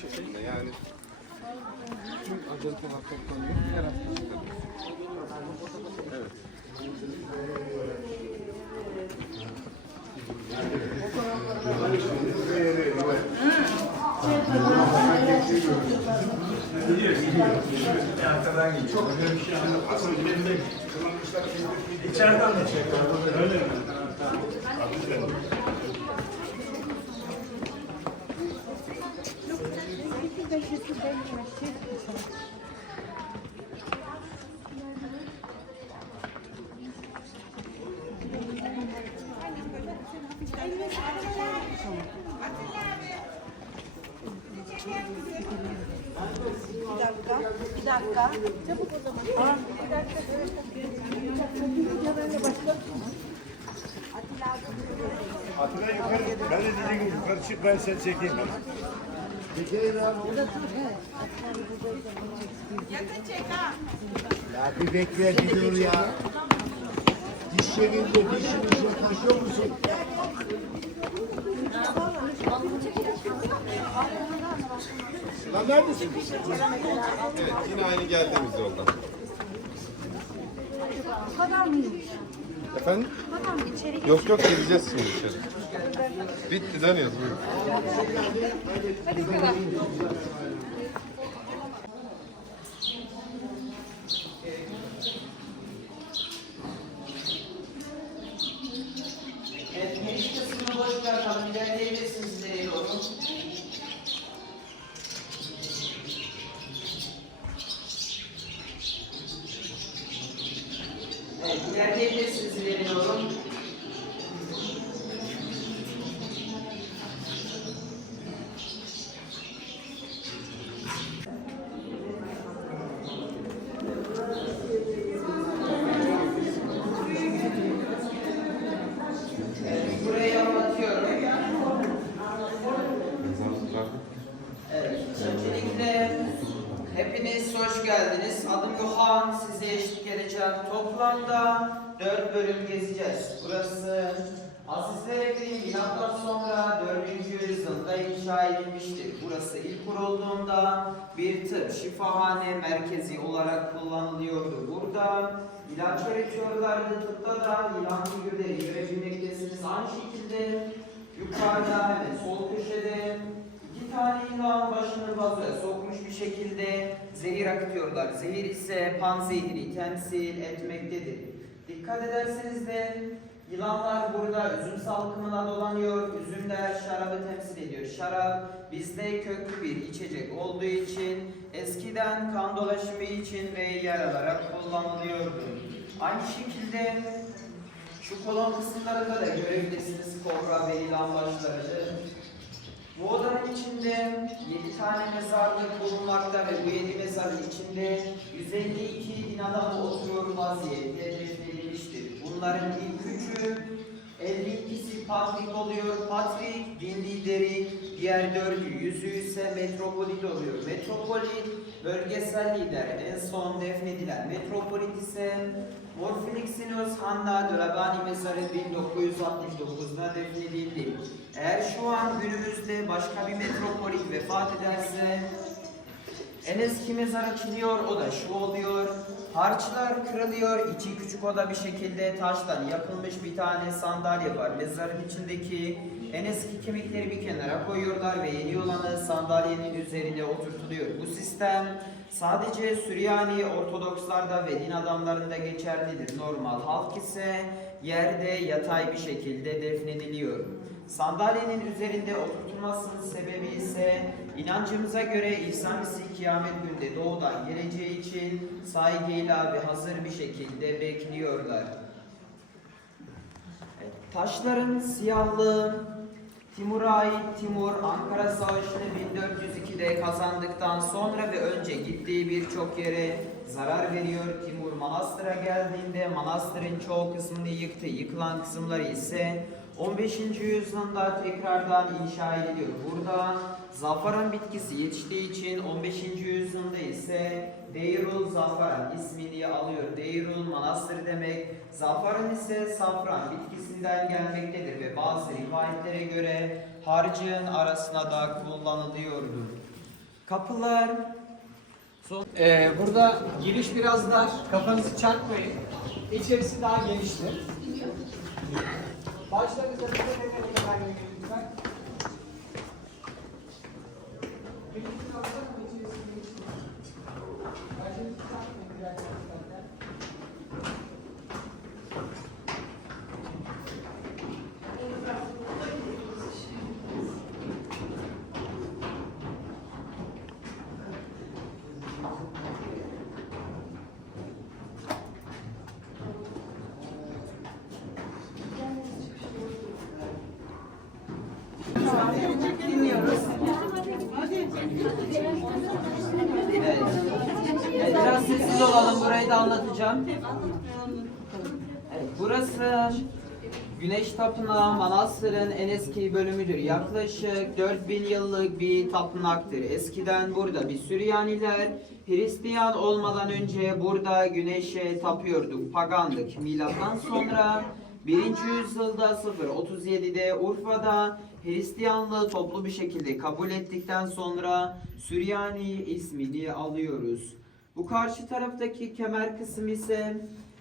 şekilde yani tüm ajantalar toplanıyor. Her hafta çıkarıyoruz. Evet. İçeriden de çek. Öyle mi? Bir bir dakika. Çabuk o zaman. Aa, bir dakika. Atilla yukarı. Ben de dediğim gibi yukarı çık ben seni çekeyim. Ya bir bekle bir dur ya. Diş yerinde dişini yaklaşıyor musun? Lan neredesin? Evet yine aynı geldiğimiz yoldan. Kadar mıymış? Efendim? Kadar mı? İçeri Yok yok gireceğiz şimdi içeri. Bitti dönüyoruz. buyurun. Evet, giriş kısmını boş bırakalım. İlerleyebilirsiniz ileriye doğru. Evet, ilerleyebilirsiniz ileriye doğru. Evet, burayı anlatıyorum. Evet, öncelikle hepiniz hoş geldiniz. Adım Yohan, size eşlik edeceğim. Toplamda 4 bölüm gezeceğiz. Burası Azizler Evi milattan sonra 4. yüzyılda inşa edilmiştir. Burası ilk kurulduğunda bir tıp şifahane merkezi olarak kullanılıyordu. Burada ilaç üretiyorlardı. Tıpta da ilan figürleri görebilmektesiniz. Aynı şekilde yukarıda hemen sol köşede İki tane ilan başını vazoya sokmuş bir şekilde zehir akıtıyorlar. Zehir ise panzehiri temsil etmektedir. Dikkat ederseniz de yılanlar burada üzüm salkımına dolanıyor. Üzümler şarabı temsil ediyor. Şarap bizde köklü bir içecek olduğu için eskiden kan dolaşımı için ve yaralara kullanılıyordu. Aynı şekilde şu kolon kısımlarında da görebilirsiniz kobra ve ilan başları. Bu odanın içinde 7 tane mezarlık bulunmakta ve bu 7 mezarın içinde 152 bin adam oturuyor vaziyette defnedilmiştir. Bunların ilk üçü 52'si Patrik oluyor. Patrik din lideri, diğer dördü yüzü ise metropolit oluyor. Metropolit bölgesel lider. En son defnedilen metropolit ise Morfilixinos Hanna Dragani mezarı 1969'da defnedildi. Eğer şu an günümüzde başka bir metropolit vefat ederse en eski mezar açılıyor, o da şu oluyor. Harçlar kırılıyor, içi küçük oda bir şekilde taştan yapılmış bir tane sandalye var. Mezarın içindeki en eski kemikleri bir kenara koyuyorlar ve yeni olanı sandalyenin üzerine oturtuluyor. Bu sistem sadece Süryani Ortodokslarda ve din adamlarında geçerlidir. Normal halk ise yerde yatay bir şekilde defnediliyor. Sandalyenin üzerinde oturtulmasının sebebi ise inancımıza göre İsa Mesih kıyamet günde doğudan geleceği için saygıyla ve hazır bir şekilde bekliyorlar. Taşların siyahlığı Timur'a ait Timur Ankara Savaşı'nı 1402'de kazandıktan sonra ve önce gittiği birçok yere zarar veriyor. Timur Manastır'a geldiğinde Manastır'ın çoğu kısmını yıktı. Yıkılan kısımları ise 15. yüzyılda tekrardan inşa ediliyor. Burada zafaran bitkisi yetiştiği için 15. yüzyılda ise Deirul Zafaran ismini alıyor. Deirul manastır demek. Zafaran ise safran bitkisinden gelmektedir ve bazı rivayetlere göre harcın arasına da kullanılıyordu. Kapılar Son- Ee, burada giriş biraz dar. Kafanızı çarpmayın. İçerisi daha geniştir. Başlarınıza dikkat edelim efendim lütfen. Birinci tarafta mı içerisinde geçiyor? Başlarınızı çarpmayın birer dakika. Evet. Evet, biraz sessiz olalım. Burayı da anlatacağım. Evet, burası Güneş Tapınağı Manastır'ın en eski bölümüdür. Yaklaşık 4000 yıllık bir tapınaktır. Eskiden burada bir Süryaniler Hristiyan olmadan önce burada güneşe tapıyorduk. Pagandık. Milattan sonra 1. yüzyılda 037'de Urfa'da Hristiyanlığı toplu bir şekilde kabul ettikten sonra Süryani ismini alıyoruz. Bu karşı taraftaki kemer kısmı ise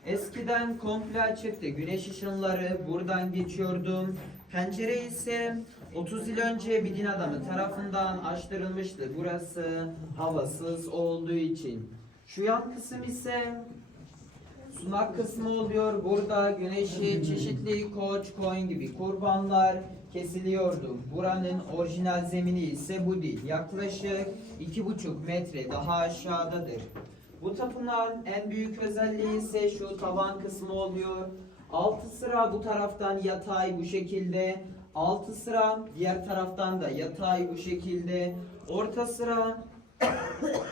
eskiden komple açıktı. Güneş ışınları buradan geçiyordu. Pencere ise 30 yıl önce bir din adamı tarafından açtırılmıştı. Burası havasız olduğu için. Şu yan kısım ise Sunak kısmı oluyor. Burada güneşi çeşitli koç, koyun gibi kurbanlar kesiliyordu. Buranın orijinal zemini ise bu değil. Yaklaşık iki buçuk metre daha aşağıdadır. Bu tapınağın en büyük özelliği ise şu tavan kısmı oluyor. Altı sıra bu taraftan yatay bu şekilde. Altı sıra diğer taraftan da yatay bu şekilde. Orta sıra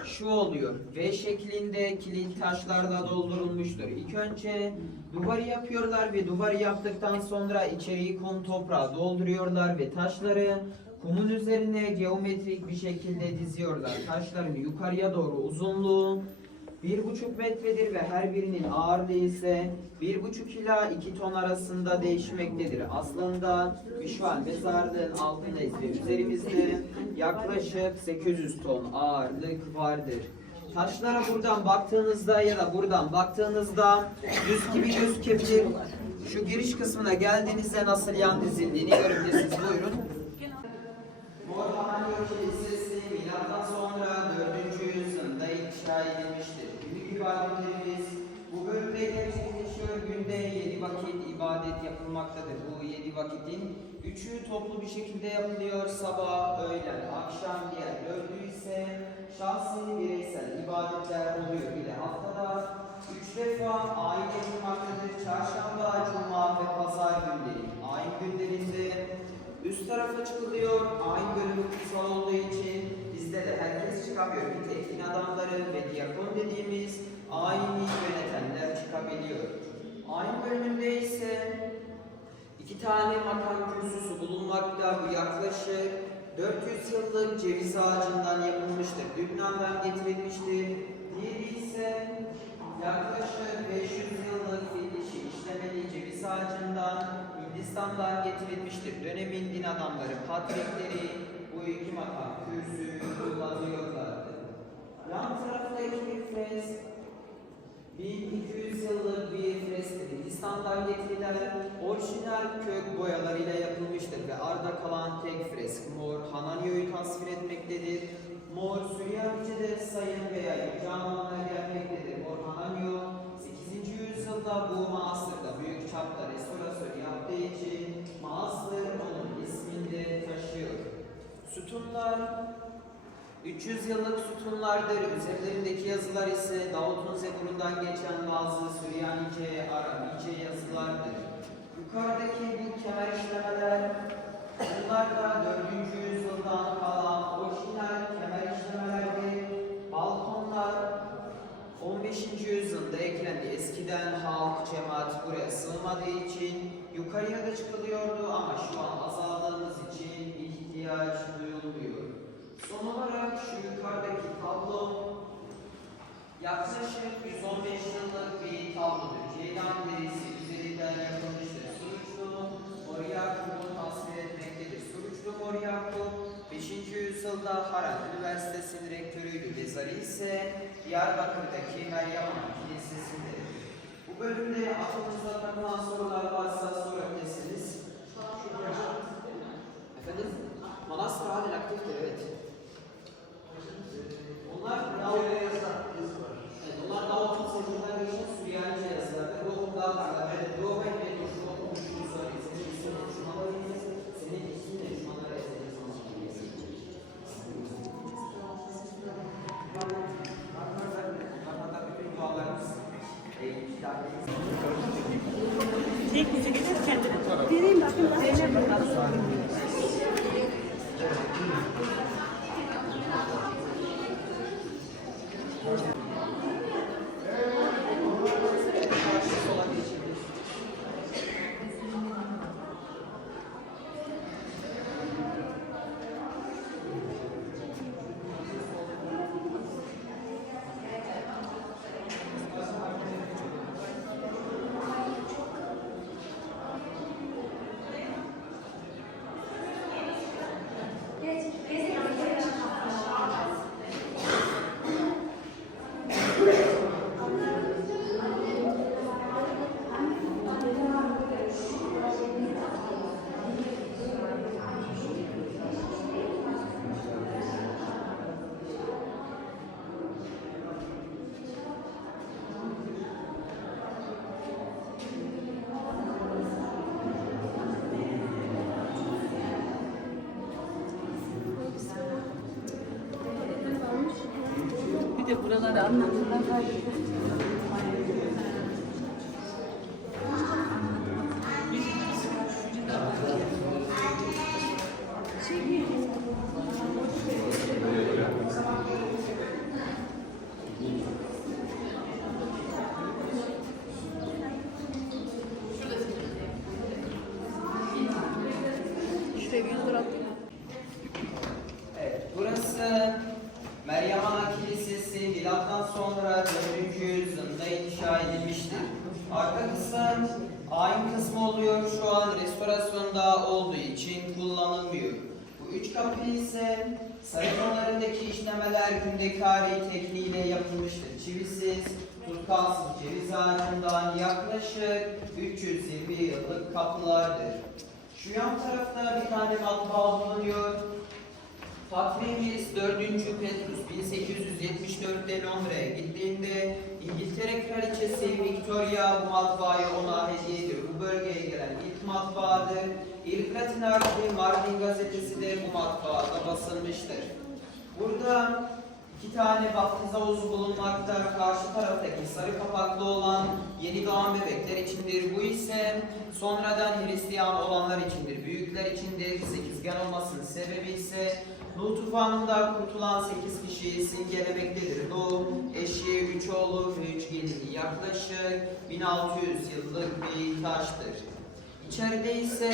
şu oluyor. V şeklinde kilit taşlarla doldurulmuştur. İlk önce duvarı yapıyorlar ve duvarı yaptıktan sonra içeriği kum toprağı dolduruyorlar ve taşları kumun üzerine geometrik bir şekilde diziyorlar. Taşların yukarıya doğru uzunluğu bir buçuk metredir ve her birinin ağırlığı ise bir buçuk ila iki ton arasında değişmektedir. Aslında an mezarlığın altındayız ve üzerimizde yaklaşık 800 ton ağırlık vardır. Taşlara buradan baktığınızda ya da buradan baktığınızda düz gibi gözükebilir. Şu giriş kısmına geldiğinizde nasıl yan dizildiğini görebilirsiniz. Bu 7 vakitin 3'ü toplu bir şekilde yapılıyor. Sabah, öğlen, akşam diğer 4'ü ise şahsi bireysel ibadetler oluyor. De haftada 3 defa ayin yapılmaktadır. Çarşamba, cuma ve pazar günleri. Ayin günlerinde Üst tarafa çıkılıyor. Ayin bölümü kutsal olduğu için bizde de herkes çıkamıyor. Bir tek din adamları ve diyakon dediğimiz ayini yönetenler çıkabiliyor. Ayin bölümünde ise iki tane makam kürsüsü bulunmakta. Bu yaklaşık 400 yıllık ceviz ağacından yapılmıştır. Lübnan'dan getirilmiştir. Diğeri ise yaklaşık 500 yıllık dişi işlemeli ceviz ağacından Hindistan'dan getirilmiştir. Dönemin din adamları, patrikleri bu iki makam kürsüyü kullanıyorlardı. Yan taraftaki bir fres 1200 yıllık bir frestir. Hindistan'dan getirilen orijinal kök boyalarıyla yapılmıştır ve arda kalan tek fresk mor Hananio'yu tasvir etmektedir. Mor Süryanice'de sayın veya yüce anlamına gelmektedir. Mor Hananio 8. yüzyılda bu manastırda büyük çapta restorasyon yaptığı için manastır onun ismini de taşıyor. Sütunlar 300 yıllık sütunlardır. Üzerlerindeki yazılar ise Davut'un Zebur'undan geçen bazı Süryanice, Arabice yazılardır. Yukarıdaki bu kemer işlemeler bunlar da 4. yüzyıldan kalan orijinal kemer işlemelerdir. Balkonlar 15. yüzyılda eklendi. Eskiden halk, cemaat buraya sığmadığı için yukarı yukarıya da çıkılıyordu ama şu an azaldığımız için ihtiyaç duyulmuyor. Son olarak şu yukarıdaki tablo yaklaşık 115 yıllık bir tablodur. Ceylan derisi üzerinden yapılmıştır. Suruçlu Moryaku'nu tasvir etmektedir. Suruçlu Moryaku 5. yüzyılda Harran Üniversitesi'nin rektörüydü. Mezarı ise Diyarbakır'daki Meryem Ana Kilisesi'ndedir. Bu bölümde aklınızda takılan sorular varsa sorabilirsiniz. Efendim? Manastır halen aktiftir, evet. Onlar daha evet, onlar 30 seneden geçen Süryanice yazılardır. Ruhum daha parlak. Evet, ruhum şu okumuşluğu söyleyeyim. Senin ismin düşmanları yesin. Senin ismin de düşmanları ezeceğiz. Bütün dualarımız Tek bize getir kendine. Vereyim Bir de buraları anlatırlar. İşte 100 lira. Evet, burası Meryem Ana Kilisesi milattan sonra 4. yüzyılda inşa edilmiştir. Arka kısım ayin kısmı oluyor. Şu an restorasyonda olduğu için kullanılmıyor. Bu üç kapı ise sayfalarındaki işlemeler gündekari tekniğiyle yapılmıştır. Çivisiz, turkalsız ceviz ağacından yaklaşık 320 yıllık kapılardır. Şu yan tarafta bir tane matbaa bulunuyor. Patrimius 4. Petrus 1874'te Londra'ya gittiğinde İngiltere Kraliçesi Victoria bu matbaayı ona hediye ediyor. Bu bölgeye gelen ilk matbaadır. İlk Latin harfli Mardin gazetesi de bu matbaada basılmıştır. Burada iki tane vaftiz havuzu bulunmakta. Karşı taraftaki sarı kapaklı olan yeni doğan bebekler içindir. Bu ise sonradan Hristiyan olanlar içindir. Büyükler içindir. Sekizgen olmasının sebebi ise Nuh tufanında kurtulan 8 kişiyi simgelemektedir. Nuh, eşi, üç oğlu üç gelini yaklaşık 1600 yıllık bir taştır. İçeride ise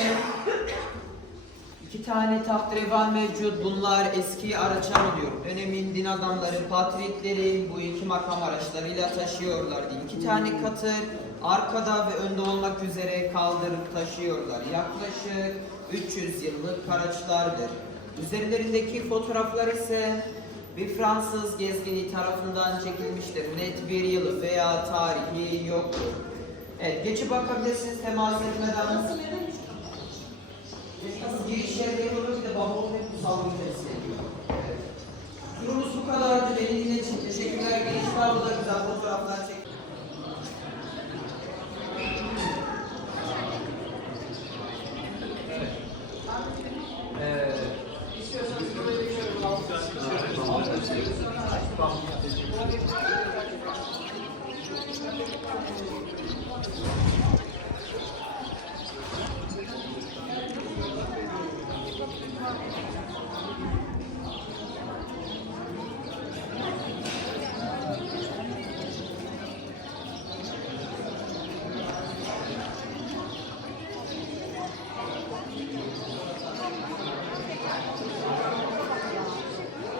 İki tane tahtrevan mevcut. Bunlar eski araçlar oluyor. Dönemin din adamları, patrikleri bu iki makam araçlarıyla taşıyorlardı. İki tane katır arkada ve önde olmak üzere kaldırıp taşıyorlar. Yaklaşık 300 yıllık araçlardır. Üzerlerindeki fotoğraflar ise bir Fransız gezgini tarafından çekilmiştir. Net bir yılı veya tarihi yoktur. Evet, geçip bakabilirsiniz temas etmeden. Nasıl Giriş yerde yapılır bir de bavul hep bu salonu temsil ediyor. Evet. Durumuz bu kadardı. Beni dinlediğiniz için teşekkürler. Geniş tabloda güzel fotoğraflar çek.